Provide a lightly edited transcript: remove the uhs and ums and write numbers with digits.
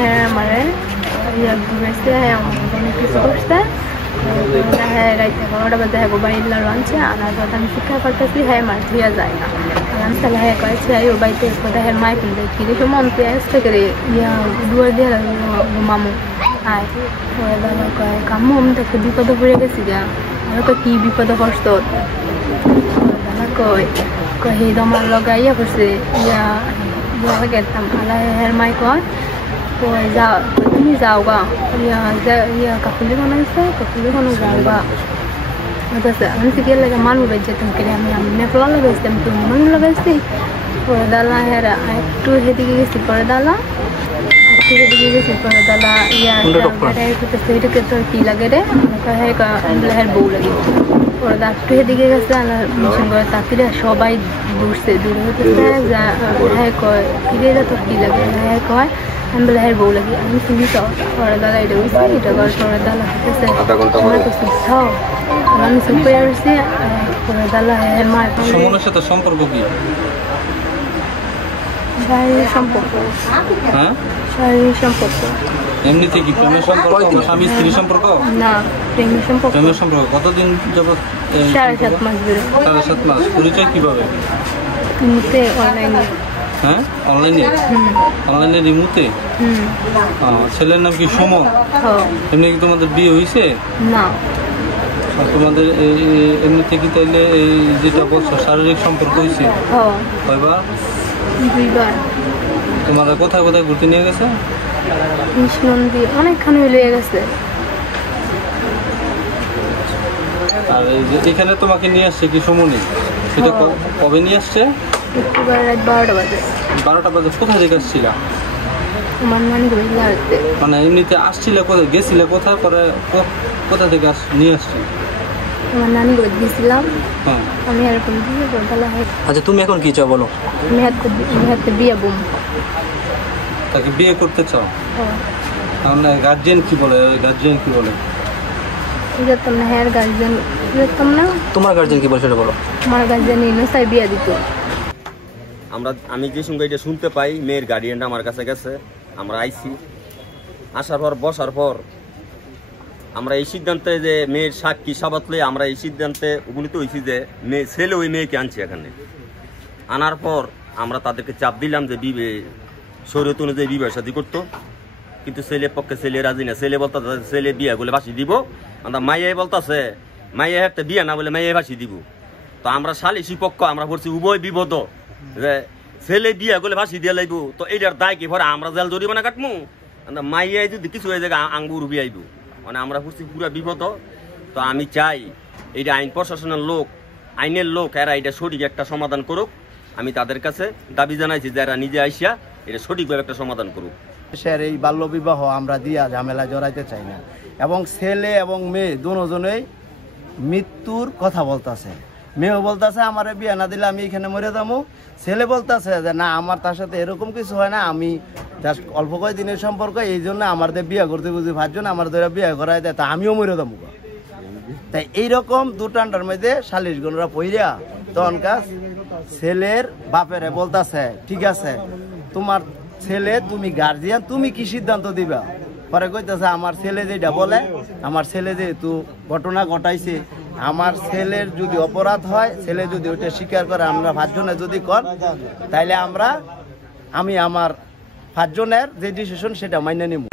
হ্যাঁ মানে ঘুরেছে অনেক কিছু করছে হ্যাঁ রাইতে 11টা বাজে হ্যাঁ বাড়ির লঞ্চে আনার পর আমি শিক্ষা করতেছি হ্যাঁ মার ধুয়া যায় না আমি তাহলে হ্যাঁ কয়েছে ও বাড়িতে হ্যাঁ মাই ফেলতে কিরে তো মন আসতে করে দুয়ার দিয়ে মামু আয় কয় কামু আমি তো একটা বিপদে পড়ে গেছি যা আমি তো কি বিপদে পড়ছ কয় হে তোমার লগা ইয়া করছে গেতাম হ্যাঁ মাই কয় তো যাও তুমি যাও গা কাকুলি বানাইছে কাকুলি বানো যাও গা আমি শিখে লাগে মানুষ বেঁচে তুমি আমি মেপলা লাগাইছি আমি তুমি মানুষ লাগাইছি পরে দালা হ্যাঁ একটু সেদিকে গেছি পরে দালা সেদিকে গেছি পরে দালা সেটাকে তোর কি লাগে রে হ্যাঁ বউ লাগে পরে দা একটু সেদিকে গেছে মিশন করে তাকিরে সবাই দূরছে দূরে হতেছে হ্যাঁ কয় কিরে তোর কি লাগে হ্যাঁ কয় আমি বলে হ্যাঁ বউ লাগে আমি শুনি তো পরে দাদা এটা বুঝছি এটা করার পরে দাদা হতেছে আমার তো শিক্ষাও আমি সুপে আসছি পরে দাদা হ্যাঁ মার সমনের সাথে সম্পর্ক কি শারীরিক সম্পর্ক হ্যাঁ শারীরিক সম্পর্ক এমনিতে কি প্রেমের সম্পর্ক স্বামী স্ত্রী সম্পর্ক না প্রেমের সম্পর্ক কতদিন যাবত 7.5 মাস ধরে 7.5 মাস পরিচয় কিভাবে ইমুতে অনলাইনে হ্যাঁ অনলাইনে রিমুতে ছেলের নাম কি সুমন এমনি কি তোমাদের বিয়ে হয়েছে না তোমাদের এমনিতে কি তাইলে এই যেটা বলছো শারীরিক সম্পর্ক হয়েছে কয়বার 2বার তোমারা কোথায় কোথায় ঘুরতে নিয়ে গেছে মন্দির অনেকখানি লেগে গেছে আর এই যে এখানে তোমাকে নিয়ে আসছে কি সমনি সেটা কবে নিয়ে আসছে রাত 12টা বাজে 12টা বাজে কোথায় থেকে আসছিল আমার নানি বাড়িতে মানে এমনিতে আসছিল কোথায় গেছিলে কোথায় পরে কোথা থেকে নিয়ে আসছে আমার নানি বাড়ি গেছিলাম আমি এরকম দিয়ে বলতালা আচ্ছা তুমি এখন কি চাও বলো আমি হাতে বিয়ে বুম তাকে বিয়ে করতে চাও তাহলে গার্জিয়ান কি বলে যেতাম না হ্যাঁ গার্জিয়ান যেতাম না তোমার গার্জিয়ান কি বলে সেটা বলো আমার গার্জিয়ান এনে চাই বিয়ে দিত আমি যে সঙ্গে এটা শুনতে পাই মেয়ের গার্ডিয়ানটা আমার কাছে গেছে আমরা আইছি আসার পর বসার পর আমরা এই সিদ্ধান্তে যে মেয়ের সাক্ষী সাবাতলে আমরা এই সিদ্ধান্তে উপনীত হয়েছি যে ছেলে ওই মেয়েকে আনছি এখানে আনার পর আমরা তাদেরকে চাপ দিলাম যে শরীয়ত অনুযায়ী বিবাহ শাদী করতো কিন্তু ছেলের পক্ষে ছেলে রাজি না ছেলে বলতে ছেলে বিয়া বলে বাসি দিব আমরা মাইয়াই বলতেছে মাইয়া একটা বিয়া না বলে মাইয়াই বাসি দিব তো আমরা সালিসি পক্ষ আমরা বলছি উভয় বিপদ যে ছেলে বিয়া বলে বাসি দিয়ে লাগবো তো এইটার দায় কি ভরে আমরা জেল জরিমানা কাটমু মাইয়াই যদি কিছু হয়ে যায় আঙ্গুর বিয়াইব মানে আমরা বুঝছি পুরা বিপদ তো আমি চাই এইটা আইন প্রশাসনের লোক আইনের লোক এরা এটা সঠিক একটা সমাধান করুক আমি তাদের কাছে দাবি জানাইছি যারা নিজে আইসা এটা সঠিকভাবে একটা সমাধান করুক দেশের এই বাল্য বিবাহ আমরা দিয়া ঝামেলা জড়াইতে চাই না এবং ছেলে এবং মেয়ে দুজনেই মৃত্যুর কথা বলতেছে মেয়েও বলতেছে আমার বিয়ে না দিলে আমি এখানে মরে যাবো ছেলে বলতেছে যে না আমার তার সাথে এরকম কিছু হয় না আমি জাস্ট অল্প কয়েকদিনের সম্পর্ক এই জন্য আমার বিয়ে করতে বুঝি ভাবছো না আমার বিয়ে করাই দেয় তা আমিও মরে যাবো তাই এইরকম দুটান্ডার মধ্যে সালিশ গুণরা পইরা তখন কাজ ছেলের বাপেরে বলতেছে ঠিক আছে তোমার ছেলে তুমি গার্জিয়ান তুমি কি সিদ্ধান্ত দিবা পরে কইতেছে আমার ছেলে যেটা বলে আমার ছেলে যেহেতু ঘটনা ঘটাইছে আমার ছেলের যদি অপরাধ হয় ছেলে যদি ওইটা স্বীকার করে আমরা 5 জনে যদি কর তাইলে আমি আমার 5 জনের যে ডিসিশন সেটা মাইনে নিব